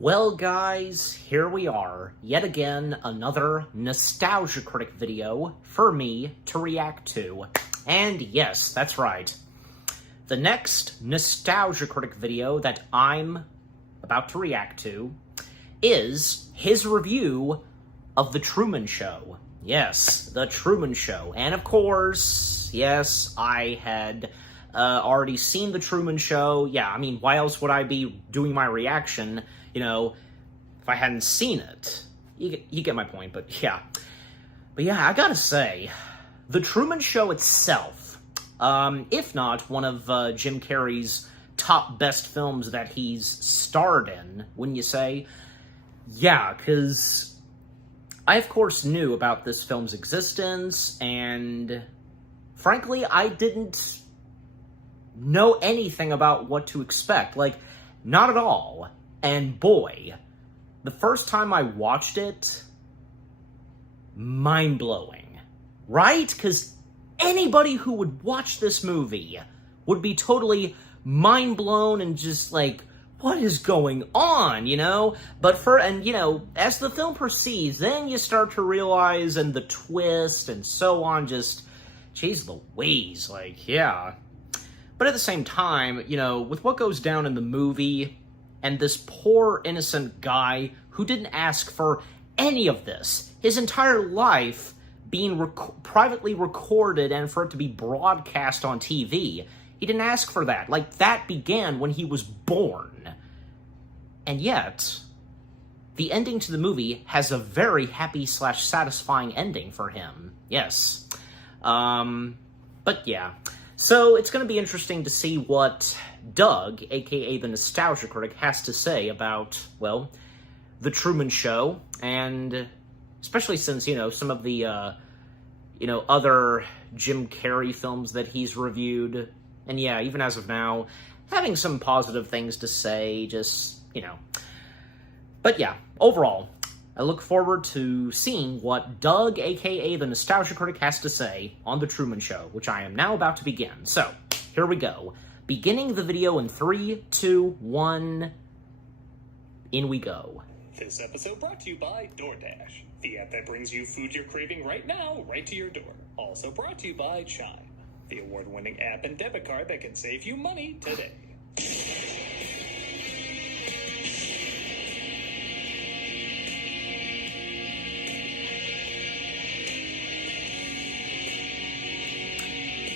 Well guys, here we are, yet again another Nostalgia Critic video for me to react to. And yes, that's right. The next Nostalgia Critic video that I'm about to react to is his review of The Truman Show. Yes, The Truman Show. And of course, yes, I had already seen The Truman Show. Yeah, I mean, why else would I be doing my reaction, you know, if I hadn't seen it? You get my point, but yeah. But yeah, I gotta say, The Truman Show itself, if not one of Jim Carrey's top best films that he's starred in, wouldn't you say? Yeah, because I, of course, knew about this film's existence, and frankly, I didn't know anything about what to expect. Like, not at all. And boy, the first time I watched it, mind-blowing. Right? Because anybody who would watch this movie would be totally mind-blown and just like, what is going on, you know? And, you know, as the film proceeds, then you start to realize, and the twist and so on, just, geez Louise, like, yeah. But at the same time, you know, with what goes down in the movie, and this poor, innocent guy who didn't ask for any of this, his entire life being privately recorded and for it to be broadcast on TV, he didn't ask for that. Like, that began when he was born. And yet, the ending to the movie has a very happy/satisfying ending for him. Yes. But yeah. So, it's going to be interesting to see what Doug, aka the Nostalgia Critic, has to say about, well, The Truman Show, and especially since, you know, some of the, other Jim Carrey films that he's reviewed, and yeah, even as of now, having some positive things to say, just, you know. But yeah, overall, I look forward to seeing what Doug, aka the Nostalgia Critic, has to say on The Truman Show, which I am now about to begin. So, here we go. Beginning the video in 3, 2, 1, in we go. This episode brought to you by DoorDash, the app that brings you food you're craving right now, right to your door. Also brought to you by Chime, the award-winning app and debit card that can save you money today.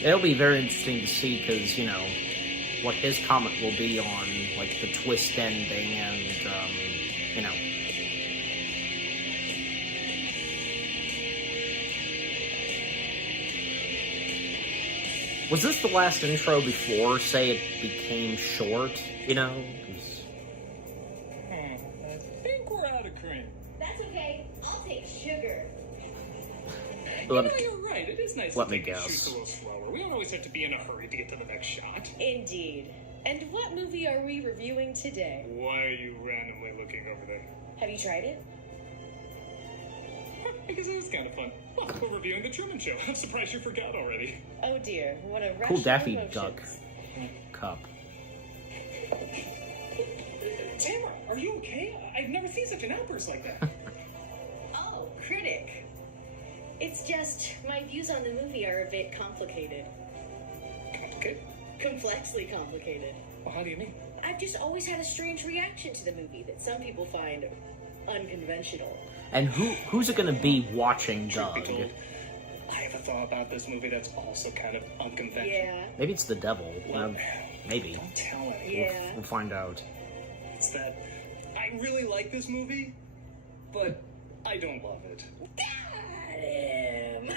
It'll be very interesting to see, because, you know, what his comment will be on, like, the twist ending and, you know. Was this the last intro before, say, it became short, you know? I think we're out of cream. That's okay. I'll take sugar. You're right. It is nice let to me take the guess. shoots a little slower. We don't always have to be in a hurry to get to the next shot. Indeed. And what movie are we reviewing today? Why are you randomly looking over there? Have you tried it? I guess it was kind of fun. Well, we're reviewing The Truman Show. I'm surprised you forgot already. Oh dear, what a rush Cool of Daffy emotions. Duck cup. Tamara, are you okay? I've never seen such an outburst like that. Oh, Critic. It's just, my views on the movie are a bit complicated. Complicated? Complexly complicated. Well, how do you mean? I've just always had a strange reaction to the movie that some people find unconventional. And who's it gonna be watching Truth be Doug? told, I have a thought about this movie that's also kind of unconventional. Yeah. Maybe it's the devil. Maybe. Don't tell anyone. Yeah. We'll find out. It's that I really like this movie, but I don't love it. Got him.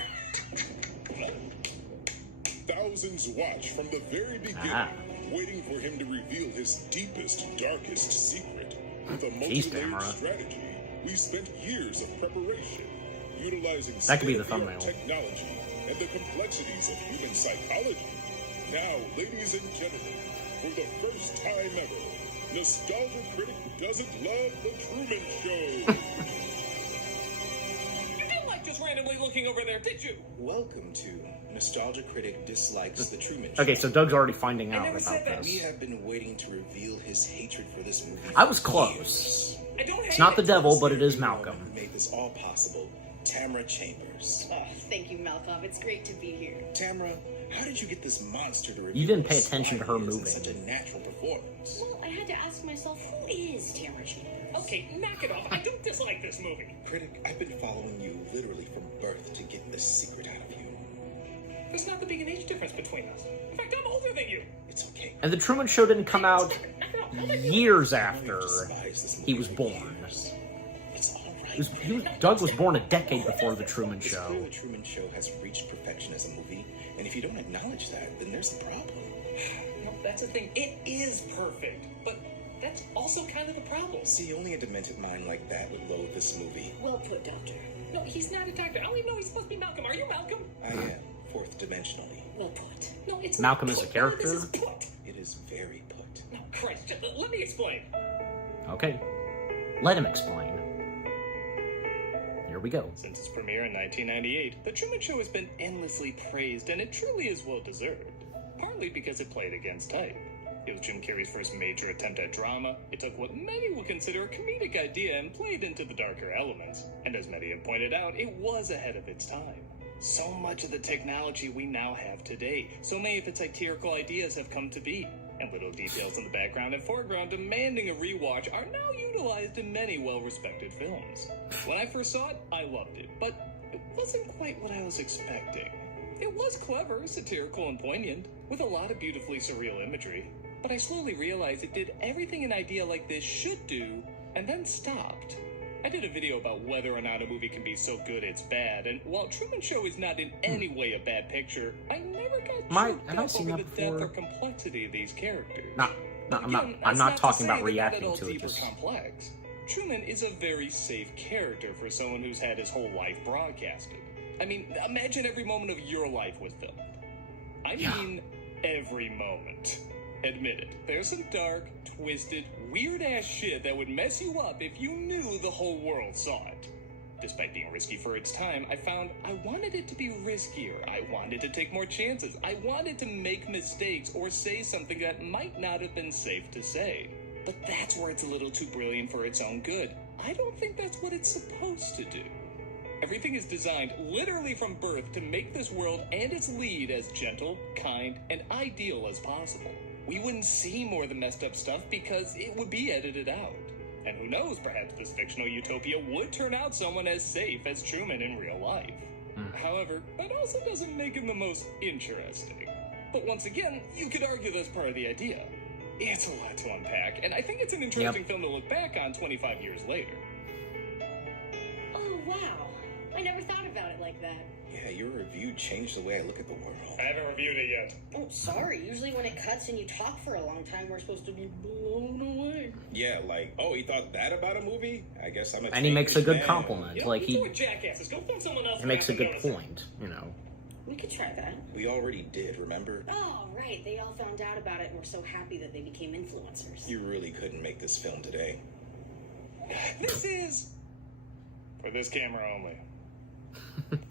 Thousands watch from the very beginning, waiting for him to reveal his deepest, darkest secret. With a multi-layered Tamara. strategy, we spent years of preparation, utilizing That could be the state-of-the-art thumbnail. technology and the complexities of human psychology. Now, ladies and gentlemen, for the first time ever, Nostalgia Critic doesn't love The Truman Show. You didn't like just randomly looking over there, did you? Welcome to Nostalgia Critic Dislikes The Truman Show. Okay, so Doug's already finding I out never about said that. We this. have been waiting to reveal his hatred for this movie. I was for close. years. It's not the devil, but it is Who Malcolm. made this all possible? Tamara Chambers. Oh, thank you, Malcolm. It's great to be here. Tamara, how did you get this monster to reveal You didn't pay what attention to Spidey her is in moving. such a natural performance? Well, I had to ask myself, who is Tamara Chambers? Okay, knock it off. I don't dislike this movie. Critic, I've been following you literally from birth to get this secret out of you. There's not the big an age difference between us. In fact, I'm older than you. It's okay. And the Truman Show didn't come out Knock it off. How about you? years I've after despised this he movie was for born. years. It's all right. Doug was born a decade before the Truman It's clear Show. the Truman Show has reached perfection as a movie, and if you don't acknowledge that, then there's a problem. No, that's the thing. It is perfect, but that's also kind of the problem. See, only a demented mind like that would loathe this movie. Well put, Doctor. No, he's not a doctor. I don't even know he's supposed to be Malcolm. Are you Malcolm? I am, fourth dimensionally. Well put. No, it's Malcolm not is a put. character? This is put. It is very put. No, Christ, just let me explain. Okay. Let him explain. Here we go. Since its premiere in 1998, The Truman Show has been endlessly praised, and it truly is well deserved. Partly because it played against type. It was Jim Carrey's first major attempt at drama. It took what many would consider a comedic idea and played into the darker elements. And as many have pointed out, it was ahead of its time. So much of the technology we now have today, so many of its satirical ideas have come to be. And little details in the background and foreground demanding a rewatch are now utilized in many well-respected films. When I first saw it, I loved it, but it wasn't quite what I was expecting. It was clever, satirical, and poignant, with a lot of beautifully surreal imagery. But I slowly realized it did everything an idea like this should do, and then stopped. I did a video about whether or not a movie can be so good it's bad, and while Truman Show is not in any way a bad picture, I never got choked have I up seen over that the depth before? or complexity of these characters. No, I'm not. Again, I'm that's not to talking say about they're not reacting at all to it. deep or Just complex. Truman is a very safe character for someone who's had his whole life broadcasted. I mean, imagine every moment of your life with them. I mean, every moment. Admit it, there's some dark, twisted, weird-ass shit that would mess you up if you knew the whole world saw it. Despite being risky for its time, I found I wanted it to be riskier. I wanted to take more chances. I wanted to make mistakes or say something that might not have been safe to say. But that's where it's a little too brilliant for its own good. I don't think that's what it's supposed to do. Everything is designed literally from birth to make this world and its lead as gentle, kind, and ideal as possible. We wouldn't see more of the messed up stuff because it would be edited out. And who knows, perhaps this fictional utopia would turn out someone as safe as Truman in real life. However, that also doesn't make him the most interesting. But once again, you could argue that's part of the idea. It's a lot to unpack, and I think it's an interesting film to look back on 25 years later. Oh, wow. I never thought about it like that. Yeah, your review changed the way I look at the world. I haven't reviewed it yet. Oh, sorry. Usually when it cuts and you talk for a long time, we're supposed to be blown away. Yeah, like, oh, he thought that about a movie? I guess I'm a and he makes a good man. compliment. Yeah, Like you he two are jackasses. Go find someone else. he makes a to good notice it. point. You know. We could try that. We already did, remember? Oh, right. They all found out about it and were so happy that they became influencers. You really couldn't make this film today. This is for this camera only.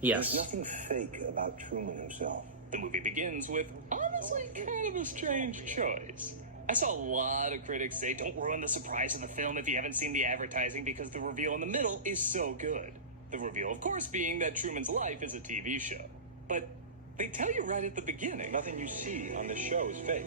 Yes. There's nothing fake about Truman himself. The movie begins with, honestly, kind of a strange choice. I saw a lot of critics say, don't ruin the surprise of the film if you haven't seen the advertising because the reveal in the middle is so good. The reveal, of course, being that Truman's life is a TV show. But they tell you right at the beginning. Nothing you see on this show is fake.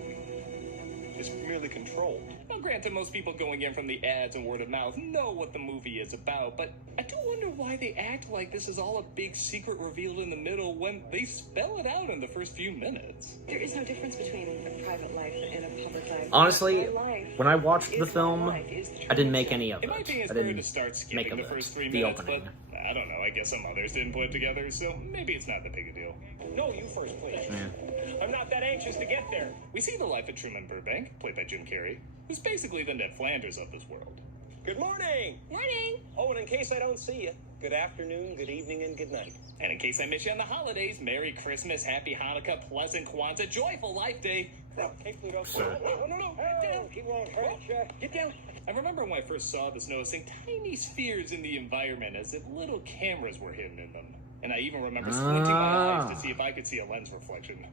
It's merely controlled. Now, granted, most people going in from the ads and word of mouth know what the movie is about, but I do wonder why they act like this is all a big secret revealed in the middle when they spell it out in the first few minutes. There is no difference between a private life and a public life. Honestly, My life when I watched the is my film, life, is the I didn't make truth. any of In my it. opinion, I it's better to didn't start make skipping of the first 3 it. The minutes, opening. but I don't know, I guess some others didn't put it together, so maybe it's not that big a deal. No, you first, please. Yeah. I'm not that anxious to get there. We see the life of Truman Burbank, played by Jim Carrey, who's basically the Ned Flanders of this world. Good morning. Morning! Oh, and in case I don't see you, good afternoon, good evening, and good night. And in case I miss you on the holidays, Merry Christmas, Happy Hanukkah, Pleasant Kwanzaa, Joyful Life Day. Now, hey, Pluto. Sir. No, get down. He won't hurt you. Get down. I remember when I first saw this, noticing tiny spheres in the environment as if little cameras were hidden in them. And I even remember squinting my eyes to see if I could see a lens reflection.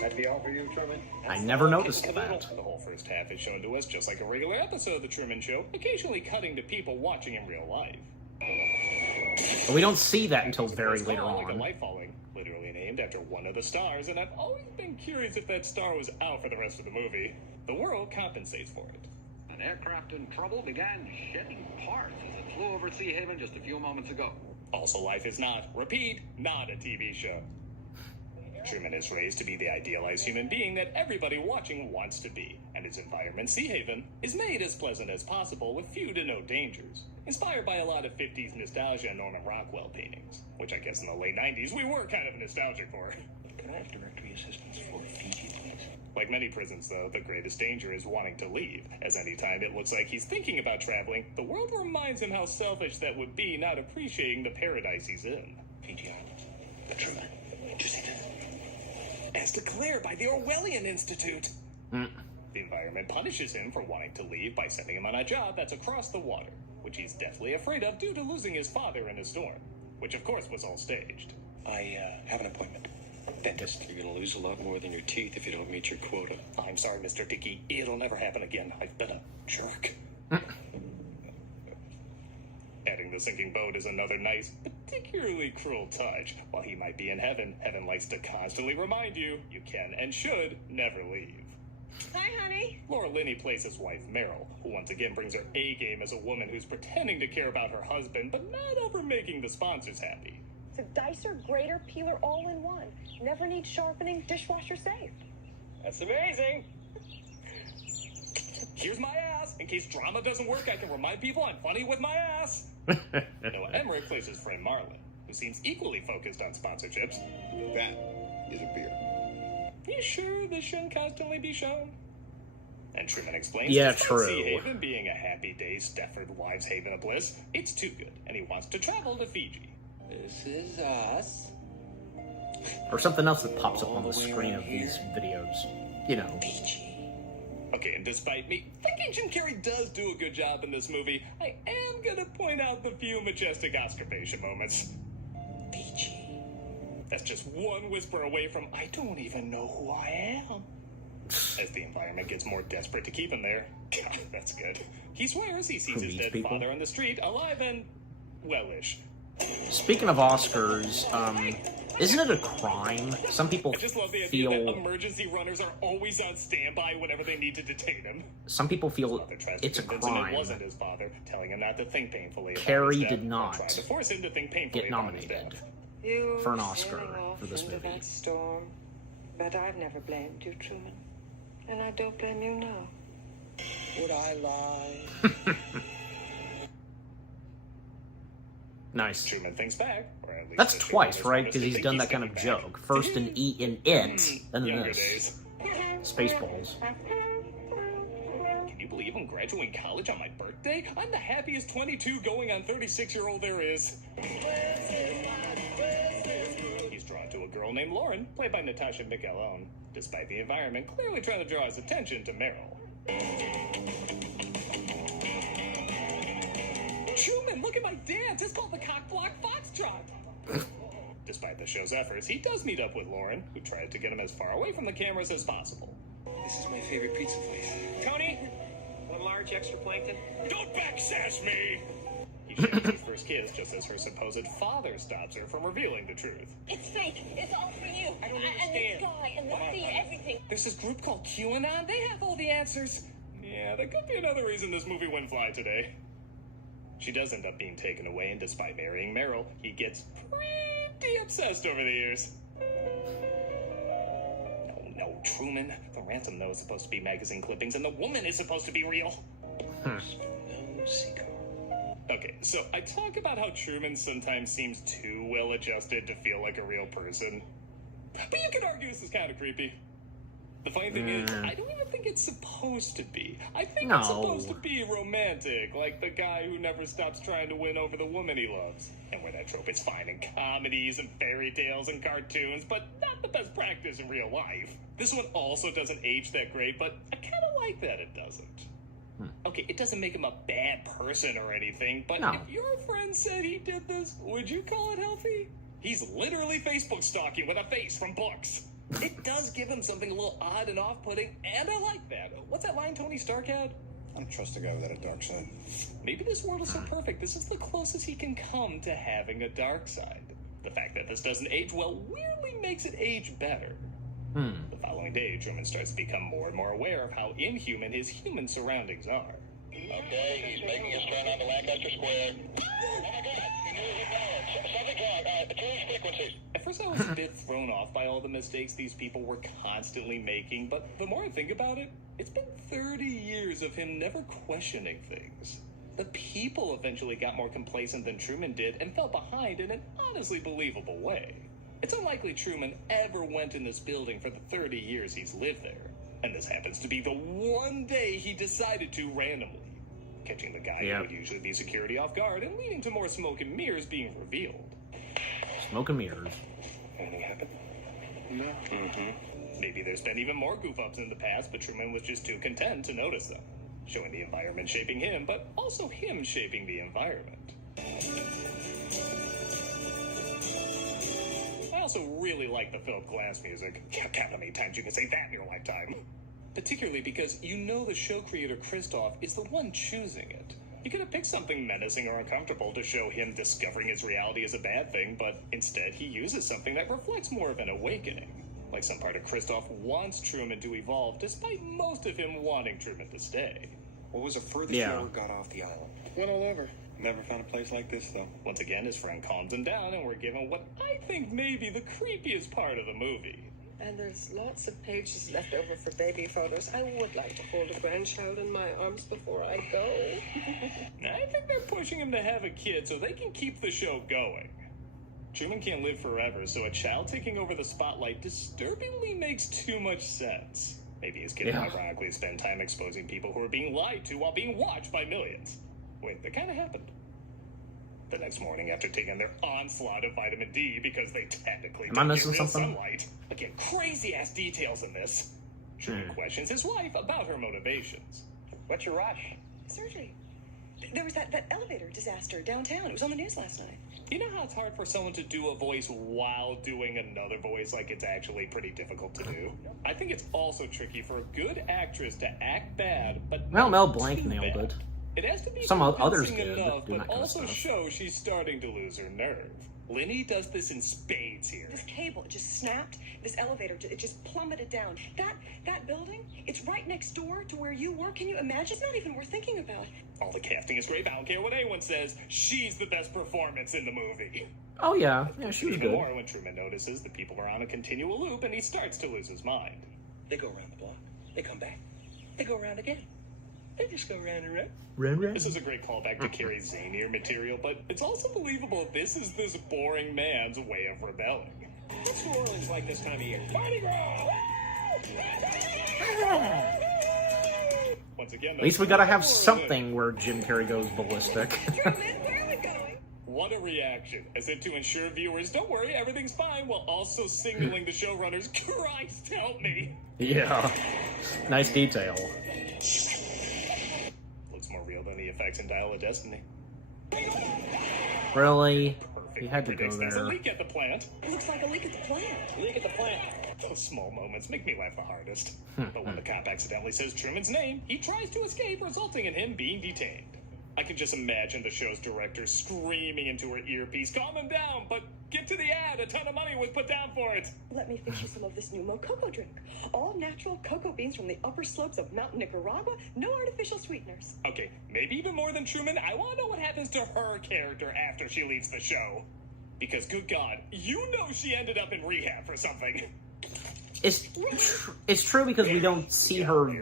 That be all for you, Truman? I never noticed A little. that. The whole first half is shown to us just like a regular episode of The Truman Show, occasionally cutting to people watching in real life. But we don't see that until very It's later called Like a on. Light Falling, literally named after one of the stars, and I've always been curious if that star was out for the rest of the movie. The world compensates for it. An aircraft in trouble began shedding parts as it flew over Sea Haven just a few moments ago. Also, life is not, repeat, not a TV show. Truman is raised to be the idealized human being that everybody watching wants to be, and his environment, Sea Haven, is made as pleasant as possible with few to no dangers. Inspired by a lot of 50s nostalgia and Norman Rockwell paintings, which I guess in the late 90s we were kind of nostalgic for. Could I have directory assistance for Fiji, please? Like many prisons, though, the greatest danger is wanting to leave, as anytime it looks like he's thinking about traveling, the world reminds him how selfish that would be not appreciating the paradise he's in. Fiji Islands. The Truman. Interesting. As declared by the Orwellian Institute. The environment punishes him for wanting to leave by sending him on a job that's across the water, which he's deathly afraid of due to losing his father in a storm, which of course was all staged. I have an appointment. Dentist. You're gonna lose a lot more than your teeth if you don't meet your quota. I'm sorry, Mr. Dickey, it'll never happen again. I've been a jerk. Adding the sinking boat is another nice, particularly cruel touch. While he might be in heaven, heaven likes to constantly remind you can and should never leave. Hi, honey. Laura Linney plays his wife, Meryl, who once again brings her A game as a woman who's pretending to care about her husband, but not over making the sponsors happy. It's a dicer, grater, peeler, all in one. Never need sharpening, dishwasher safe. That's amazing. Here's my ass. In case drama doesn't work, I can remind people I'm funny with my ass. Noah Emmerich plays his friend Marlon, who seems equally focused on sponsorships. That is a beer. You sure this shouldn't constantly be shown? And Truman explains Yeah, despite true. Sea Haven being a happy day, Stefford wives' haven of bliss, it's too good, and he wants to travel to Fiji. This is us. Or something else that pops up on the screen of these videos. You know. Okay, and despite me thinking Jim Carrey does do a good job in this movie, I am gonna point out the few majestic Oscar-bation moments. Fiji. That's just one whisper away from, I don't even know who I am. As the environment gets more desperate to keep him there. God, that's good. He swears he sees Who his meets dead people? father on the street, alive and well-ish. Speaking of Oscars, isn't it a crime? Some people I just love the idea that feel emergency runners are always on standby whenever they need to detain him. some people feel Mother tries it's to a convince him it crime. wasn't his father, telling him not to think painfully about Carrey his death, did and not tried to force him to think painfully get about his nominated death. You for an Oscar sailing off for this into movie. that storm. But I've never blamed you, Truman. And I don't blame you now. Would I lie? Nice. Truman thinks back, or at least That's the twice, showrunners right? want us Because to he's think done he's that kind of thinking back. joke. First in It, and then Younger this. days. Spaceballs. Can you believe I'm graduating college on my birthday? I'm the happiest 22 going on 36-year-old there is. He's drawn to a girl named Lauren, played by Natasha Michelon, despite the environment clearly trying to draw his attention to Meryl. Truman, look at my dance! It's called the Cock Block Foxtrot! Despite the show's efforts, he does meet up with Lauren, who tries to get him as far away from the cameras as possible. This is my favorite pizza place. Tony, one large extra plankton. Don't backsash me! He shares his first kiss just as her supposed father stops her from revealing the truth. It's fake. It's all for you. I don't And understand. this guy and the sea, everything. There's this group called QAnon. They have all the answers. Yeah, that could be another reason this movie went fly today. She does end up being taken away, and despite marrying Meryl, he gets pretty obsessed over the years. No, Truman. The ransom, though, is supposed to be magazine clippings, and the woman is supposed to be real. No secret. Okay, so I talk about how Truman sometimes seems too well-adjusted to feel like a real person. But you could argue this is kind of creepy. The funny thing is, I don't even think it's supposed to be. I think it's supposed to be romantic, like the guy who never stops trying to win over the woman he loves. And where that trope is fine in comedies and fairy tales and cartoons, but not the best practice in real life. This one also doesn't age that great, but I kind of like that it doesn't. Okay, it doesn't make him a bad person or anything, but No. if your friend said he did this, would you call it healthy? He's literally Facebook stalking with a face from books. It does give him something a little odd and off-putting, and I like that. What's that line Tony Stark had? I don't trust a guy without a dark side. Maybe this world is so perfect, this is the closest he can come to having a dark side. The fact that this doesn't age well weirdly makes it age better. The following day, Truman starts to become more and more aware of how inhuman his human surroundings are. Okay, he's making his turn on the Lancaster Square. Oh my God, he knew his knowledge. Something's wrong. Change frequencies. At first, I was a bit thrown off by all the mistakes these people were constantly making, but the more I think about it, it's been 30 years of him never questioning things. The people eventually got more complacent than Truman did and fell behind in an honestly believable way. It's unlikely Truman ever went in this building for the 30 years he's lived there. And this happens to be the one day he decided to randomly, catching the guy who would usually be security off guard and leading to more smoke and mirrors being revealed. Smoke and mirrors. Anything happen? No. Maybe there's been even more goof-ups in the past, but Truman was just too content to notice them, showing the environment shaping him, but also him shaping the environment. I also really like the Philip Glass music. Count how many times you can say that in your lifetime. Particularly because you know the show creator Christoph is the one choosing it. He could have picked something menacing or uncomfortable to show him discovering his reality is a bad thing, but instead he uses something that reflects more of an awakening. Like some part of Christoph wants Truman to evolve, despite most of him wanting Truman to stay. What was the furthest you ever got off the island? Went all over. Never found a place like this, though. Once again, his friend calms him down, and we're given what I think may be the creepiest part of the movie. And there's lots of pages left over for baby photos. I would like to hold a grandchild in my arms before I go. I think they're pushing him to have a kid so they can keep the show going. Truman can't live forever, so a child taking over the spotlight disturbingly makes too much sense. Maybe his kid will ironically spend time exposing people who are being lied to while being watched by millions. Wait, that kind of happened. The next morning, after taking their onslaught of vitamin D because they technically don't get real sunlight. Again, crazy-ass details in this. Truman questions his wife about her motivations. What's your rush? Surgery. There was that elevator disaster downtown. It was on the news last night. You know how it's hard for someone to do a voice while doing another voice? Like, it's actually pretty difficult to do. I think it's also tricky for a good actress to act bad, but well, Mel Blanc nailed it. It has to be some others did, enough, but also show she's starting to lose her nerve. Lenny does this in spades here. This cable just snapped. This elevator, it just plummeted down. That building, it's right next door to where you work. Can you imagine? It's not even worth thinking about. All the casting is great. I don't care what anyone says. She's the best performance in the movie. Oh yeah, she was good. More when Truman notices the people are on a continual loop and he starts to lose his mind. They go around the block. They come back. They go around again. They just go round and round. This is a great callback to Carrie's zanier material, but it's also believable this is this boring man's way of rebelling. What's New Orleans like this time of year? Party girl! Once again, at least we gotta have something where Jim Carrey goes ballistic. What a reaction, as if to ensure viewers, don't worry, everything's fine, while also signaling the showrunners, Christ help me! Yeah, nice detail. Looks more real than the effects in Dial of Destiny. Really? You had to go there. There's a leak at the plant. It looks like a leak at the plant. Leak at the plant. Those small moments make me laugh the hardest. But when the cop accidentally says Truman's name, he tries to escape, resulting in him being detained. I can just imagine the show's director screaming into her earpiece, calm him down, but get to the ad, a ton of money was put down for it. Let me fix you some of this new Mococo drink. All natural cocoa beans from the upper slopes of Mountain Nicaragua, no artificial sweeteners. Okay, maybe even more than Truman, I want to know what happens to her character after she leaves the show. Because, good God, you know she ended up in rehab for something. It's true because we don't see her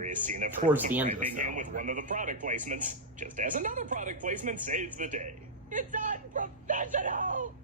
towards the end of the film. With one of the product placements, just as another product placement saves the day. It's unprofessional!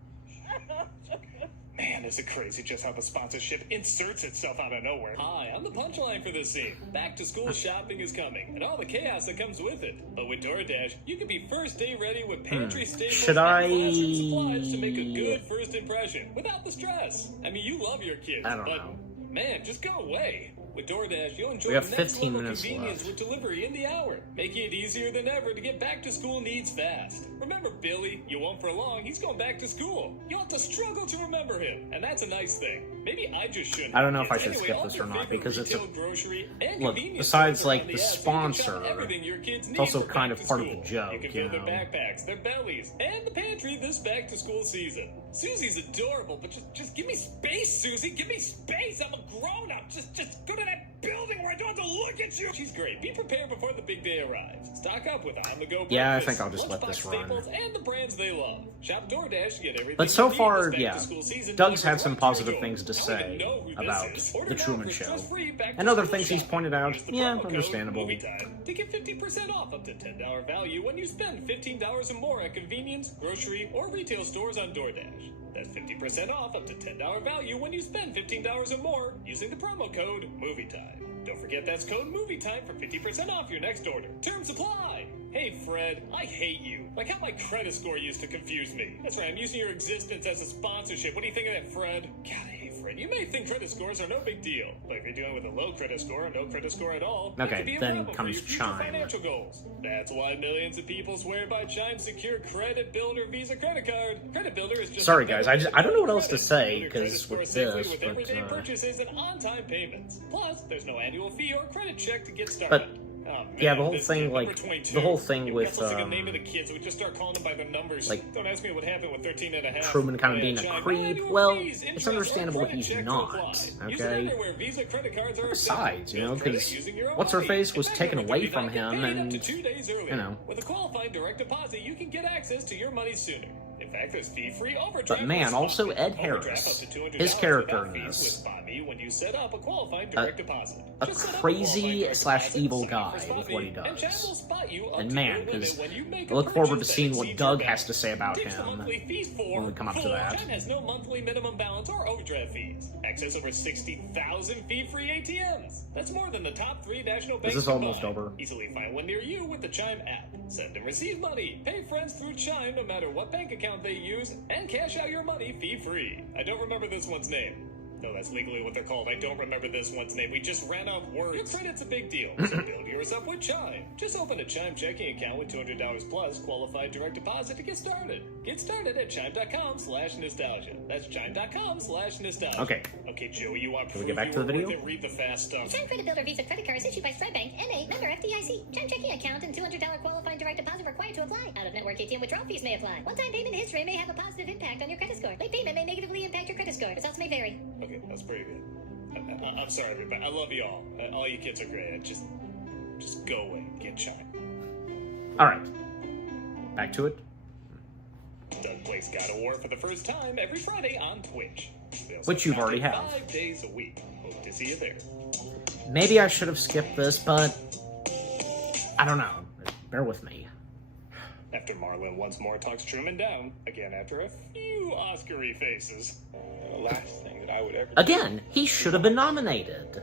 Man, is it crazy just how the sponsorship inserts itself out of nowhere. Hi, I'm the punchline for this scene. Back to school shopping is coming, and all the chaos that comes with it. But with DoorDash, you can be first day ready with pantry staples and supplies to make a good first impression without the stress. I mean, you love your kids, I don't know. Man, just go away. With DoorDash, you'll enjoy we have the 15 next level minutes convenience left. with delivery in the hour, making it easier than ever to get back to school needs fast. Remember Billy? You won't for long. He's going back to school. You'll have to struggle to remember him, and that's a nice thing. Maybe I just shouldn't. I don't know if I Kids. should Anyway, skip all this your or not, favorite because it's a... retail, grocery, and Look, convenience besides, stores like, around the app, so you can sponsor, shop everything your kids need also for kind back of to part of school. the joke, You can you fill their know? backpacks, their bellies, and the pantry this back-to-school season. Susie's adorable, but just give me space, Susie. Give me space. I'm a grown-up. Just go to that building where I don't have to look at you. She's great. Be prepared before the big day arrives. Stock up with on-the-go Yeah, I breakfast, think I'll just let lunchbox this run. staples, and the brands they love. Shop DoorDash to get everything But so you need far, this yeah, back-to-school season Doug's delivered had some right to your positive door. things to I don't even say know who this about is. The Order now Truman for Show. stress-free back-to-school And other things he's shopping. pointed out, Use the yeah, promo code understandable. MovieTime to get 50% off up to $10 value when you spend $15 or more at convenience, grocery, or retail stores on DoorDash. That's 50% off up to $10 value when you spend $15 or more using the promo code MovieTime. Don't forget that's code MovieTime for 50% off your next order. Terms apply! Hey Fred, I hate you. Like how my credit score used to confuse me. That's right, I'm using your existence as a sponsorship. What do you think of that, Fred? God, I hate Fred. You may think credit scores are no big deal, but if you're dealing with a low credit score or no credit score at all, it Okay, could be a then problem for comes your future Chime. financial goals. That's why millions of people swear by Chime's secure Credit Builder Visa credit card. Credit Builder is just Sorry, guys, I don't know what else to credit. say, Build your credit 'cause score with safely this, with but, everyday purchases and on-time payments. Plus, there's no annual fee or credit check to get But, started. Oh, man, yeah, the whole this thing, kid, like, number 22. the whole thing You with, guess what's the name of the kids? We just start calling them by their numbers. like, Don't ask me what happened with 13 and a half. Truman kind of Yeah, being a Chime, creep. no annual Well, fees, it's interest, or understandable credit he's check to not, apply. Use it okay? everywhere Visa credit cards are Besides, accepted. you know, Build credit because using your own what's-her-face money. was In fact, taken over away 39, from get him, paid up to and, 2 days early. you know. With a qualified direct deposit, you can get access to your money sooner. In fact, there's fee-free overdraft. But man, with also Spot Me. Ed Overdraft Harris, up to $200 his character without in fees with this, Spot Me when you set up a qualified direct deposit. a Just set up crazy qualified direct slash deposit, evil sign up guy for Spot with Me, what he and Chime will does. spot you up And to man, your limit because when you make I a look forward to purchase that seeing what exceeds Doug your has to say about Ditch the him monthly fees for when we come up to that. Chime has no monthly minimum balance or overdraft fees. Access over 60,000 fee-free ATMs. That's more than the top 3 national banks Is this almost combined. over? Easily find one near you with the Chime app. Send and receive money. Pay friends through Chime no matter what bank account they use, and cash out your money fee-free. I don't remember this one's name. No, that's legally what they're called. I don't remember this one's name. We just ran out of words. Your credit's a big deal, so build yours up with Chime. Just open a Chime checking account with $200 plus qualified direct deposit to get started. Get started at chime.com/nostalgia. That's chime.com/nostalgia. Okay. Okay, Joey, you want Can we proof get back you to the were video? worth it? Read the fast stuff. Chime Credit Builder Visa credit card is issued by Stripe Bank, N.A., member FDIC. Chime checking account and $200 qualified direct deposit required to apply. Out-of-network ATM withdrawal fees may apply. One-time payment history may have a positive impact on your credit score. Late payment may negatively impact your credit score. Results may vary. Okay, that's pretty good. I'm sorry, everybody. I love you all. All you kids are great. Just go away. Get Chime. Alright. Back to it. Doug plays God of War for the first time every Friday on Twitch. They also Which you've already content have. 5 days a week. Hope to see you there. Maybe I should have skipped this, but I don't know. Bear with me. After Marlon once more talks Truman down, again after a few Oscar-y faces. The last thing that I would ever Again, he should have been nominated.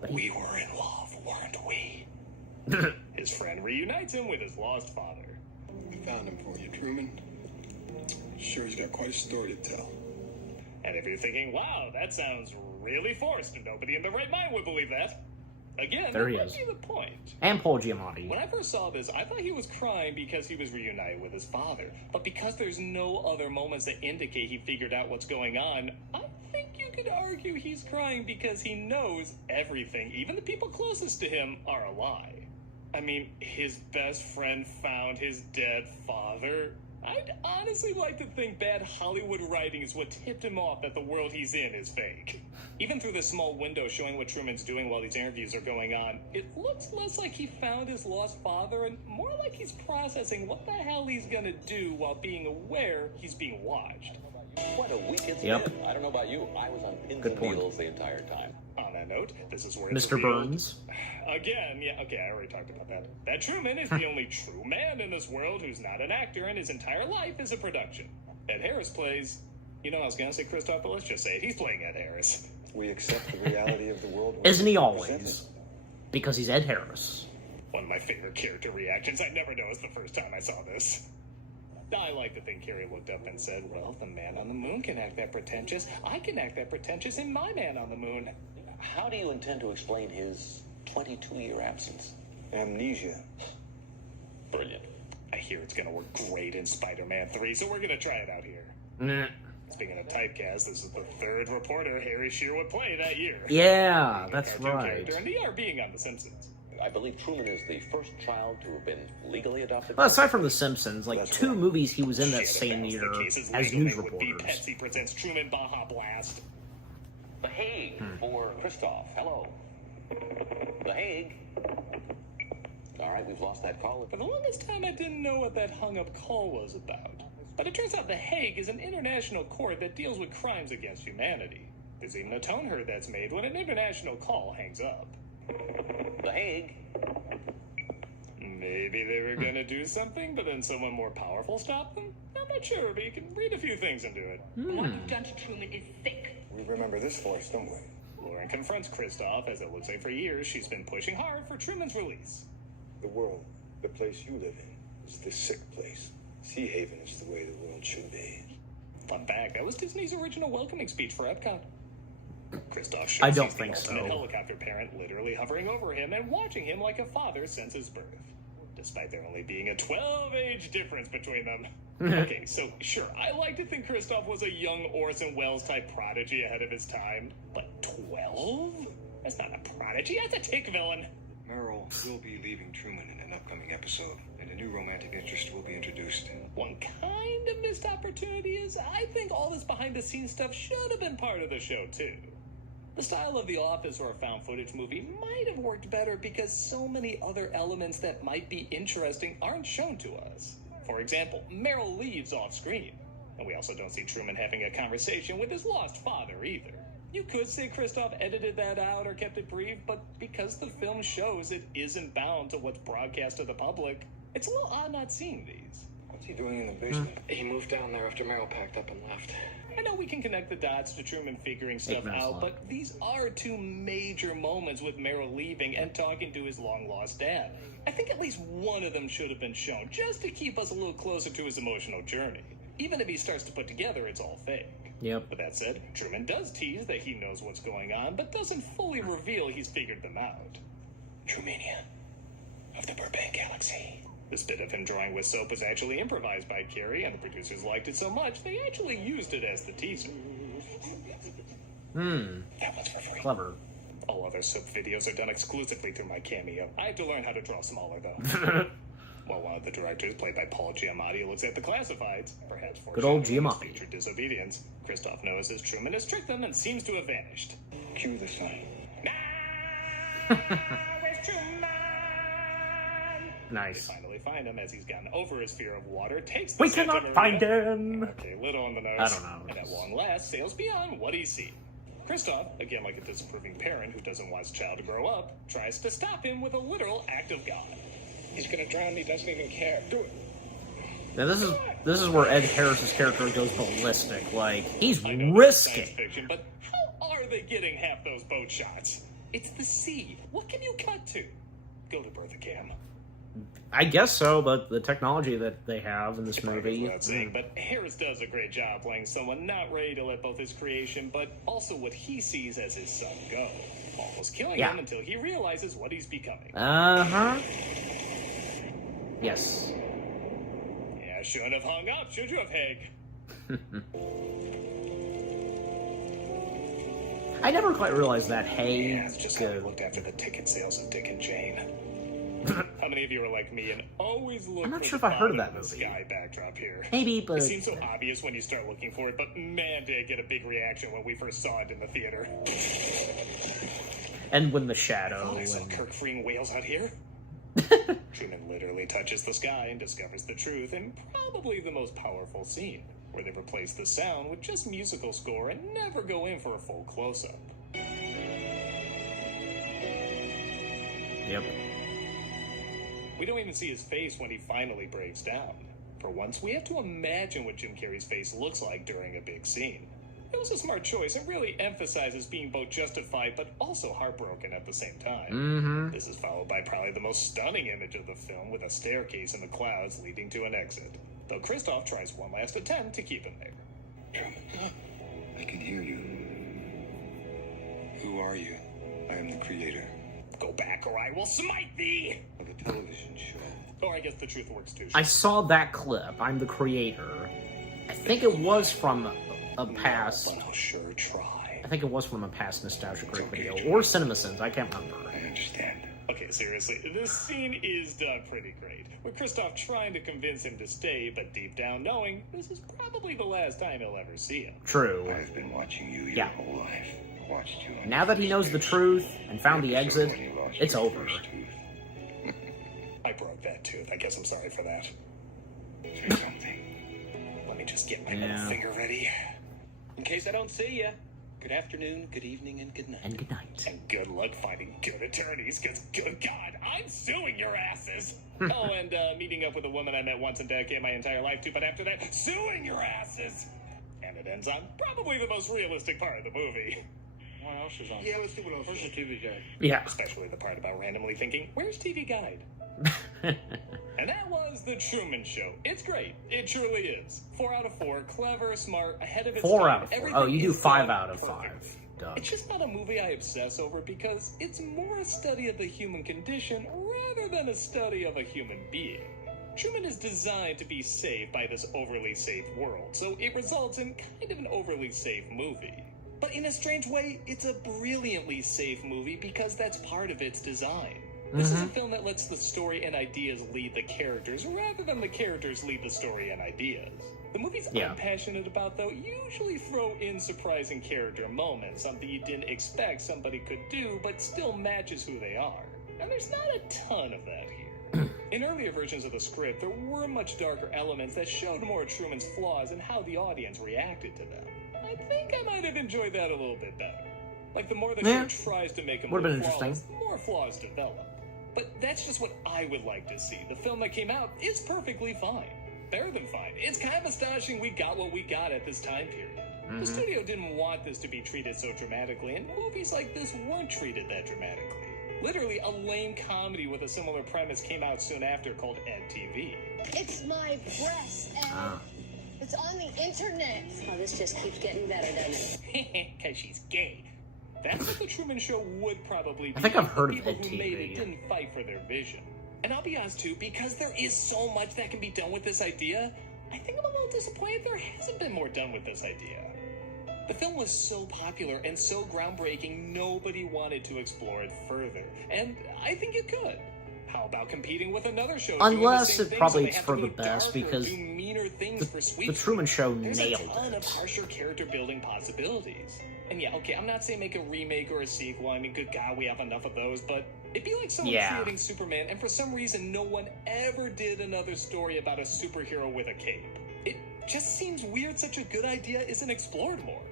But We were in love, weren't we? His friend reunites him with his lost father. I found him for you, Truman. Sure, he's got quite a story to tell. And if you're thinking, wow, that sounds really forced, and nobody in their right mind would believe that. Again, There that he might is. be the point. And Paul Giamatti. When I first saw this, I thought he was crying because he was reunited with his father. But because there's no other moments that indicate he figured out what's going on, I think you could argue he's crying because he knows everything, even the people closest to him, are a lie. I mean, his best friend found his dead father. I'd honestly like to think bad Hollywood writing is what tipped him off that the world he's in is fake. Even through this small window showing what Truman's doing while these interviews are going on, it looks less like he found his lost father and more like he's processing what the hell he's gonna do while being aware he's being watched. What a week it's Yep. been. I don't know about you. I was on pins Good and point. needles the entire time. On that note, this is where it's Mr. revealed. Burns. Again, yeah, okay, I already talked about that. That Truman is the only true man in this world who's not an actor and his entire life is a production. Ed Harris plays... You know, I was gonna say Christoph, but let's just say it. He's playing Ed Harris. we accept the reality of the world. Isn't he presented. always? Because he's Ed Harris. One of my favorite character reactions. I never noticed the first time I saw this. I like to think Carrie looked up and said, well, the man on the moon can act that pretentious. I can act that pretentious in my Man on the Moon. How do you intend to explain his 22-year absence? Amnesia. Brilliant. I hear it's gonna work great in Spider-Man 3, so we're gonna try it out here. Nah. Speaking of typecast, this is the third reporter Harry Shearer would play that year. Yeah, that's Cartoon right. character and ER being on The Simpsons. I believe Truman is the first child to have been legally adopted. Well, aside from The Simpsons, like two movies he was in that same Shit, year the case's as legal news name would be reporters. Pepsi presents Truman Baja Blast. The Hague for Christoph. Hello. The Hague. All right, we've lost that call. For the longest time, I didn't know what that hung-up call was about. But it turns out The Hague is an international court that deals with crimes against humanity. There's even a tone heard that's made when an international call hangs up. The Hague. Maybe they were gonna do something, but then someone more powerful stopped them? I'm not sure, but you can read a few things into it. What you've done to Truman is sick. We remember this force, don't we? Lauren confronts Kristoff, as it looks like for years she's been pushing hard for Truman's release. The world, the place you live in, is the sick place. Sea Haven is the way the world should be. Fun fact, that was Disney's original welcoming speech for Epcot. Kristoff I shows don't he's the think ultimate so. helicopter parent, literally hovering over him and watching him like a father since his birth. Despite there only being a 12-age difference between them. Okay, so sure, I like to think Kristoff was a young Orson Welles-type prodigy ahead of his time, but 12? That's not a prodigy, that's a tick villain. Meryl will be leaving Truman in an upcoming episode, and a new romantic interest will be introduced. One kind of missed opportunity is I think all this behind-the-scenes stuff should have been part of the show, too. The style of The Office or a found footage movie might have worked better because so many other elements that might be interesting aren't shown to us. For example, Meryl leaves off screen, and we also don't see Truman having a conversation with his lost father either. You could say Kristoff edited that out or kept it brief, but because the film shows it isn't bound to what's broadcast to the public, it's a little odd not seeing these. What's he doing in the basement? He moved down there after Meryl packed up and left. I know we can connect the dots to Truman figuring stuff minutes out, long. but these are two major moments with Meryl leaving and talking to his long-lost dad. I think at least one of them should have been shown, just to keep us a little closer to his emotional journey. Even if he starts to put together it's all fake. Yep. But that said, Truman does tease that he knows what's going on, but doesn't fully reveal he's figured them out. Trumania of the Burbank Galaxy. This bit of him drawing with soap was actually improvised by Carrie, and the producers liked it so much they actually used it as the teaser. That one's for free. Clever. All other soap videos are done exclusively through my cameo. I have to learn how to draw smaller, though. While one of the directors, played by Paul Giamatti, looks at the classifieds, perhaps Good old foreshadowing his Giamatti. future disobedience, Kristoff notices Truman has tricked them and seems to have vanished. Cue the sun. Where's Truman? Nice. They finally find him as he's gotten over his fear of water, takes the We Santa cannot Maria. find him. Okay, little on the nose. I don't know. And at long last, sails beyond what he's seen. Kristoff, again like a disapproving parent who doesn't want his child to grow up, tries to stop him with a literal act of God. He's gonna drown, he doesn't even care. Do it. Now this is where Ed Harris's character goes ballistic. Like he's I know this is science risking. fiction, but how are they getting half those boat shots? It's the sea. What can you cut to? Go to Bertha Cam. I guess so, but the technology that they have in this Probably movie. goes without saying, but Harris does a great job playing someone not ready to let both his creation, but also what he sees as his son go. Almost killing him until he realizes what he's becoming. Uh-huh. Yes. Yeah, shouldn't have hung up, should you have, Haig? I never quite realized that. Hey, Yeah, it's just how I looked after the ticket sales of Dick and Jane. How many of you are like me and always look I'm not for sure the if I heard of bottom that the movie. sky backdrop here? Maybe, but It seems so obvious when you start looking for it, but man, did it get a big reaction when we first saw it in the theater. and when the shadow Oh, I saw and Kirk freeing whales out here. Truman literally touches the sky and discovers the truth in probably the most powerful scene, where they replace the sound with just musical score and never go in for a full close-up. Yep. We don't even see his face when he finally breaks down. For once, we have to imagine what Jim Carrey's face looks like during a big scene. It was a smart choice and really emphasizes being both justified but also heartbroken at the same time. Mm-hmm. This is followed by probably the most stunning image of the film with a staircase in the clouds leading to an exit. Though Kristoff tries one last attempt to keep him there. I can hear you. Who are you? I am the creator Go back or I will smite thee! of a television show. Or I guess the truth works too. I saw that clip. I'm the creator. I think it was from a past. But I'll sure try. I think it was from a past Nostalgia Critic video or CinemaSins. I can't remember. I understand. Okay, seriously, this scene is done pretty great. With Kristoff trying to convince him to stay, but deep down knowing this is probably the last time he'll ever see him. True. I've been watching you your whole life. Watched you. Now that he knows the truth and found the exit, it's over. I broke that tooth. I guess I'm sorry for that. Say something. Let me just get my little finger ready. In case I don't see ya, good afternoon, good evening, and good night. And good night. And good luck finding good attorneys, because good God, I'm suing your asses. Oh, and meeting up with a woman I met once and dedicated my entire life to, but after that, suing your asses. And it ends on probably the most realistic part of the movie. What else is on? Yeah, let's see what else. Where's the TV guide? Yeah. Especially the part about randomly thinking, where's TV Guide? And that was The Truman Show. It's great. It truly is. 4 out of 4. Clever, smart, ahead of its 4 time. out of 4. Everything Oh, you do is 5 done out of 5. perfectly. Duh. It's just not a movie I obsess over because it's more a study of the human condition rather than a study of a human being. Truman is designed to be saved by this overly safe world, so it results in kind of an overly safe movie. But in a strange way, it's a brilliantly safe movie because that's part of its design. This is a film that lets the story and ideas lead the characters rather than the characters lead the story and ideas. The movies I'm passionate about, though, usually throw in surprising character moments, something you didn't expect somebody could do, but still matches who they are. And there's not a ton of that here. In earlier versions of the script, there were much darker elements that showed more of Truman's flaws and how the audience reacted to them. I think I might have enjoyed that a little bit better. Like, the more the show tries to make him more flawless, the more flaws develop. But that's just what I would like to see. The film that came out is perfectly fine. Better than fine. It's kind of astonishing we got what we got at this time period. The studio didn't want this to be treated so dramatically, and movies like this weren't treated that dramatically. Literally, a lame comedy with a similar premise came out soon after called Ed TV. It's my breast, Ed. It's on the internet. Oh, this just keeps getting better, doesn't it? Because she's gay. That's what The Truman Show would probably be. I think I've heard of People Ed who made it TV. didn't fight for their vision. And I'll be honest too, because there is so much that can be done with this idea, I think I'm a little disappointed there hasn't been more done with this idea. The film was so popular and so groundbreaking, nobody wanted to explore it further. And I think it could. How about competing with another show? Unless it probably it's is for the best, because the Truman Show There's nailed a ton it. of harsher character building possibilities. And yeah, okay, I'm not saying make a remake or a sequel. I mean, good God, we have enough of those. But it'd be like someone creating Superman, and for some reason, no one ever did another story about a superhero with a cape. It just seems weird such a good idea isn't explored more.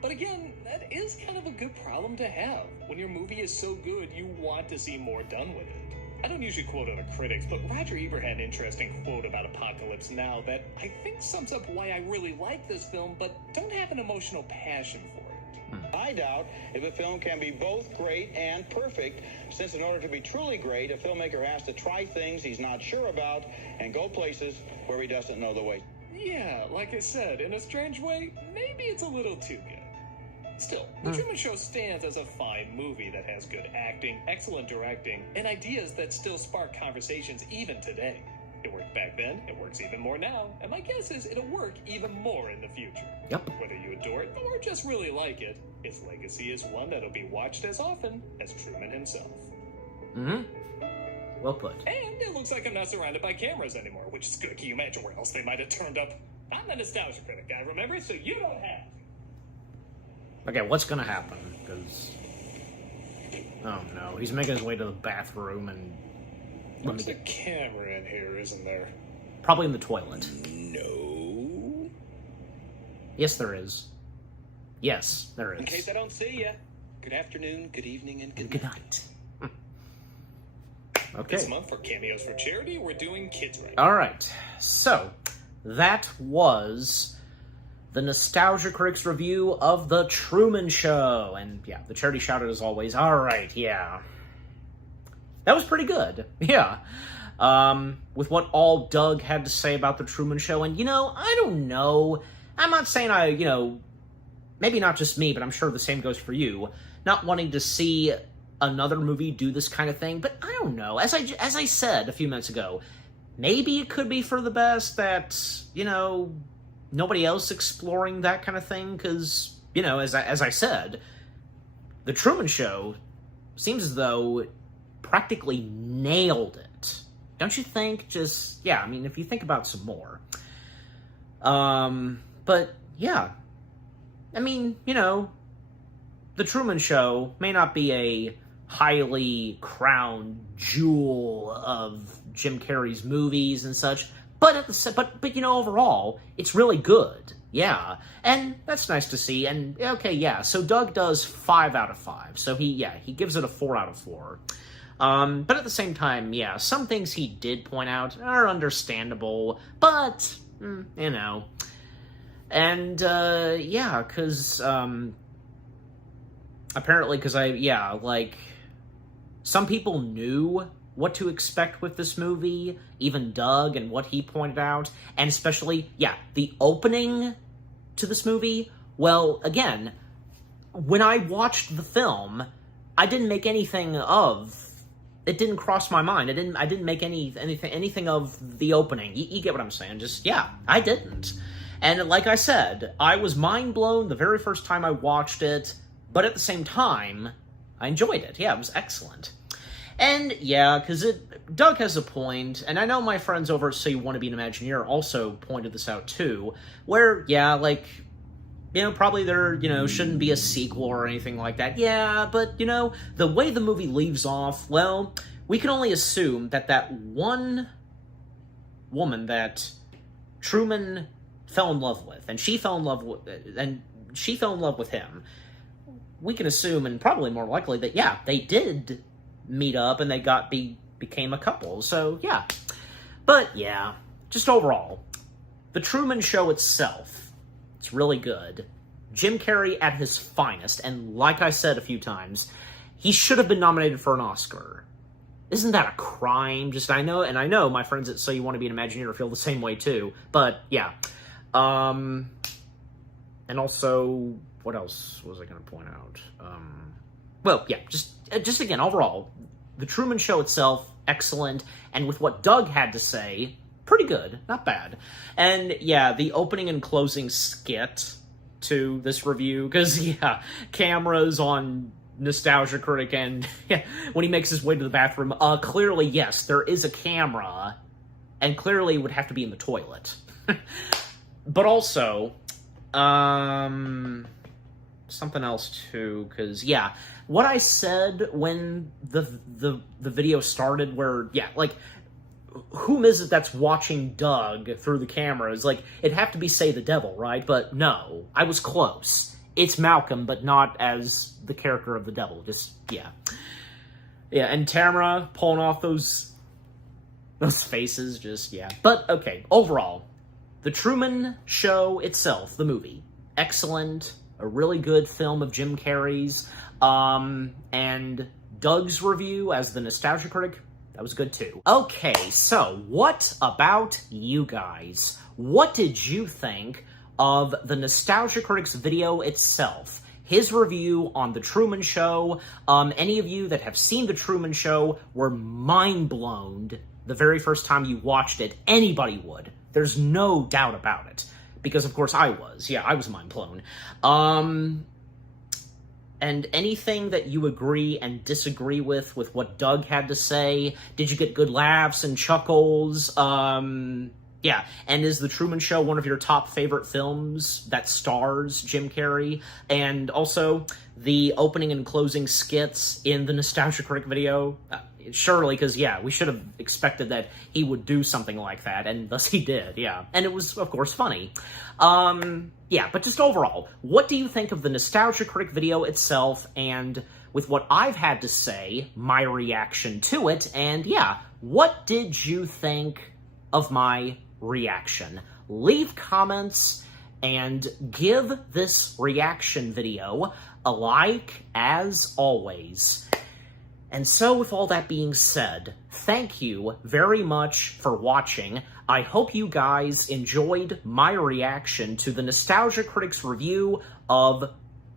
But again, that is kind of a good problem to have. When your movie is so good, you want to see more done with it. I don't usually quote other critics, but Roger Ebert had an interesting quote about Apocalypse Now that I think sums up why I really like this film, but don't have an emotional passion for it. I doubt if a film can be both great and perfect, since in order to be truly great, a filmmaker has to try things he's not sure about and go places where he doesn't know the way. Yeah, like I said, in a strange way, maybe it's a little too good. Still, The Truman Show stands as a fine movie that has good acting, excellent directing, and ideas that still spark conversations even today. It worked back then, it works even more now, and my guess is it'll work even more in the future. Yep. Whether you adore it or just really like it, its legacy is one that'll be watched as often as Truman himself. Well put. And it looks like I'm not surrounded by cameras anymore, which is good. Can you imagine where else they might have turned up? I'm the nostalgia critic guy, remember? So you don't have. Okay, what's gonna happen? Because... oh no, he's making his way to the bathroom and... There's a camera in here, isn't there? Probably in the toilet. No. Yes, there is. Yes, there is. In case I don't see ya, good afternoon, good evening, and good night. Okay. This month for Cameos for Charity, we're doing Kids Right. Alright, so that was the Nostalgia Critics review of The Truman Show. And yeah, the charity shouted as always. Alright, yeah. That was pretty good. Yeah. With what all Doug had to say about The Truman Show. And, I don't know. I'm not saying maybe not just me, but I'm sure the same goes for you. Not wanting to see another movie do this kind of thing. But I don't know. As I said a few minutes ago, maybe it could be for the best that, nobody else exploring that kind of thing, because, you know, as I said, The Truman Show seems as though it practically nailed it. Don't you think? Just, yeah, I mean, if you think about some more. But, yeah. I mean, you know, The Truman Show may not be a highly crowned jewel of Jim Carrey's movies and such, but you know, overall, it's really good. Yeah, and that's nice to see. And okay, yeah, so Doug does 5 out of 5. So he gives it a 4 out of 4. But at the same time, yeah, some things he did point out are understandable, but you know, and yeah, because apparently, like, some people knew what to expect with this movie, even Doug and what he pointed out, and especially, yeah, the opening to this movie. Well, again, when I watched the film, I didn't make anything of. It didn't cross my mind. I didn't make anything of the opening. You get what I'm saying? Just, yeah, I didn't. And like I said, I was mind blown the very first time I watched it, but at the same time, I enjoyed it. Yeah, it was excellent. And yeah, because Doug has a point, and I know my friends over at So You Want to Be an Imagineer also pointed this out too, where, yeah, like, you know, probably there, you know, shouldn't be a sequel or anything like that. Yeah, but, you know, the way the movie leaves off, well, we can only assume that that one woman that Truman fell in love with, and she fell in love with him, we can assume, and probably more likely, that, yeah, they did meet up and they became a couple. So, yeah. But, yeah, just overall, The Truman Show itself, it's really good. Jim Carrey at his finest, and like I said a few times, he should have been nominated for an Oscar. Isn't that a crime? Just, I know my friends at So You Want to Be an Imagineer feel the same way too, but, yeah. And also, what else was I going to point out? Well, yeah, just again, overall, The Truman Show itself, excellent, and with what Doug had to say, pretty good, not bad. And yeah, the opening and closing skit to this review, because yeah, cameras on Nostalgia Critic, and yeah, when he makes his way to the bathroom, clearly, yes, there is a camera, and clearly it would have to be in the toilet. But also, something else too, because yeah, what I said when the video started, where yeah, like, whom is it that's watching Doug through the cameras? Like, it'd have to be, say, the devil, right? But no, I was close. It's Malcolm, but not as the character of the devil. Just, yeah. Yeah, and Tamara pulling off those faces, just, yeah. But, okay, overall, The Truman Show itself, the movie, excellent, a really good film of Jim Carrey's, and Doug's review as the Nostalgia Critic, that was good too. Okay, so what about you guys? What did you think of the Nostalgia Critic's video itself? His review on The Truman Show. Any of you that have seen The Truman Show were mind blown the very first time you watched it. Anybody would. There's no doubt about it. Because, of course, I was. Yeah, I was mind blown. And anything that you agree and disagree with what Doug had to say? Did you get good laughs and chuckles? Yeah, and is The Truman Show one of your top favorite films that stars Jim Carrey? And also, the opening and closing skits in the Nostalgia Critic video? Surely, because, yeah, we should have expected that he would do something like that, and thus he did, yeah. And it was, of course, funny. Yeah, but just overall, what do you think of the Nostalgia Critic video itself, and with what I've had to say, my reaction to it, and yeah, what did you think of my reaction? Leave comments, and give this reaction video a like, as always. And so, with all that being said, thank you very much for watching. I hope you guys enjoyed my reaction to the Nostalgia Critic's review of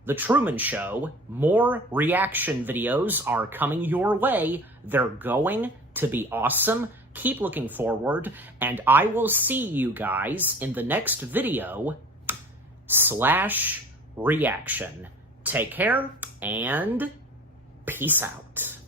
The Truman Show. More reaction videos are coming your way. They're going to be awesome. keep looking forward, and I will see you guys in the next video / reaction. Take care, and peace out.